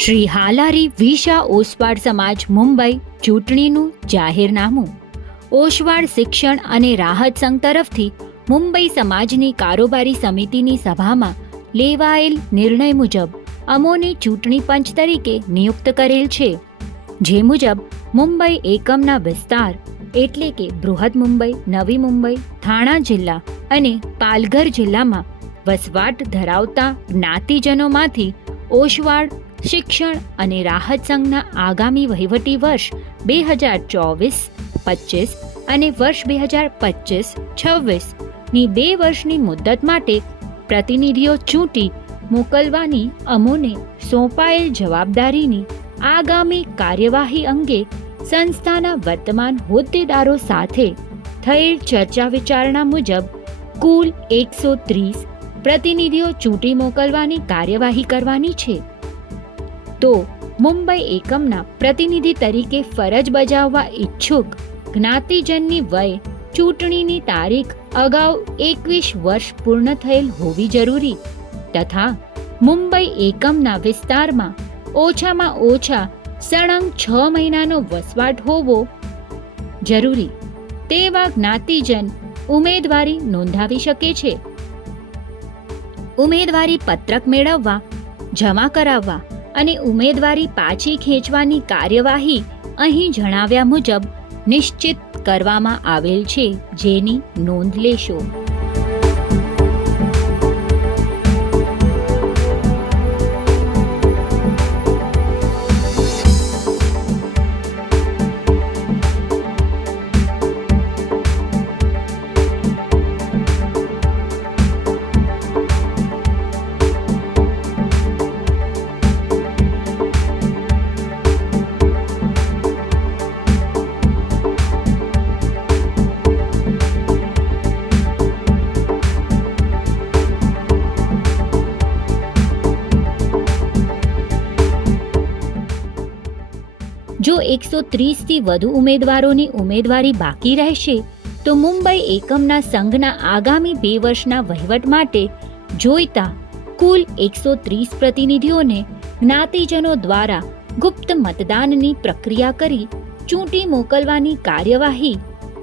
શ્રી હાલારી વિશા ઓસવાડ સમાજ મુંબઈ ચૂંટણીનું જાહેરનામું. ઓસવાડ શિક્ષણ અને રાહત સંઘ તરફથી મુંબઈ સમાજની કારોબારી સમિતિની સભામાં લેવાયેલ નિર્ણય મુજબ અમોને ચૂંટણી પંચ તરીકે નિયુક્ત કરેલ છે. જે મુજબ મુંબઈ એકમના વિસ્તાર એટલે કે બૃહદ મુંબઈ, નવી મુંબઈ, થાણા જિલ્લા અને પાલઘર જિલ્લામાં વસવાટ ધરાવતા જ્ઞાતિજનોમાંથી ઓસવાડ શિક્ષણ અને રાહત સંઘના આગામી વહીવટી વર્ષ 2024-25 અને વર્ષ 2025-26ની 2 વર્ષની મુદ્દત માટે પ્રતિનિધિઓ ચૂંટી મોકલવાની અમોને સોંપાયેલ જવાબદારીની આગામી કાર્યવાહી અંગે સંસ્થાના વર્તમાન હોદ્દેદારો સાથે થયેલ ચર્ચા વિચારણા મુજબ કુલ 130 પ્રતિનિધિઓ ચૂંટી મોકલવાની કાર્યવાહી કરવાની છે. તો મુંબઈ એકમના પ્રતિનિધિ તરીકે ફરજ બજાવવા ઈચ્છુક જ્ઞાતિજનની વય ચૂંટણીની તારીખ અગાઉ 21 વર્ષ પૂર્ણ થયેલ હોવી જરૂરી તથા મુંબઈ એકમના વિસ્તારમાં ઓછામાં ઓછા સળંગ 6 મહિનાનો વસવાટ હોવો જરૂરી તેવા જ્ઞાતિજન ઉમેદવારી નોંધાવી શકે છે. ઉમેદવારી પત્રક મેળવવા, જમા કરાવવા અને ઉમેદવારી પાછી ખેંચવાની કાર્યવાહી અહીં જણાવ્યા મુજબ નિશ્ચિત કરવામાં આવેલ છે, જેની નોંધ લેશો. જો 130થી વધુ ઉમેદવારોની ઉમેદવારી બાકી રહેશે તો મુંબઈ એકમના સંઘના આગામી 2 વર્ષના વહીવટ માટે જોઈતા કુલ 130 પ્રતિનિધિઓને જ્ઞાતિજનો દ્વારા ગુપ્ત મતદાનની પ્રક્રિયા કરી ચૂંટી મોકલવાની કાર્યવાહી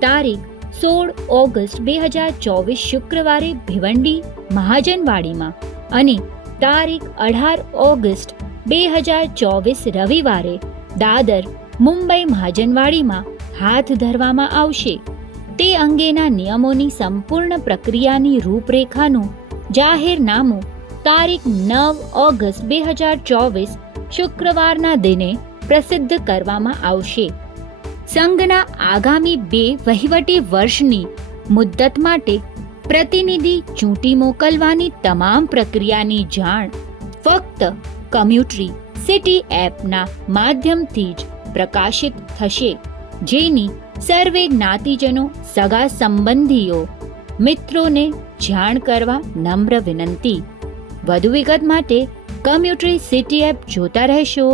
તારીખ 16 ઓગસ્ટ 2024 શુક્રવારે ભિવંડી મહાજનવાડીમાં અને તારીખ 18 ઓગસ્ટ 2024 રવિવારે દાદર મુંબઈ મહાજનવાડીમાં હાથ ધરવામાં આવશે. તે અંગેના નિયમોની સંપૂર્ણ પ્રક્રિયાની રૂપરેખાનું જાહેરનામું તારીખ 9 ઓગસ્ટ 2024 શુક્રવારના દિને પ્રસિદ્ધ કરવામાં આવશે. સંઘના આગામી 2 વહીવટી વર્ષની મુદ્દત માટે પ્રતિનિધિ ચૂંટી મોકલવાની તમામ પ્રક્રિયાની જાણ ફક્ત કમ્યુટરી સિટી એપના માધ્યમથી જ પ્રકાશિત થશે, જેની સર્વે જ્ઞાતિજનો, સગા સંબંધીઓ, મિત્રોને જાણ કરવા નમ્ર વિનંતી. વધુ વિગત માટે કમ્યુટરી સિટી એપ જોતા રહેશો.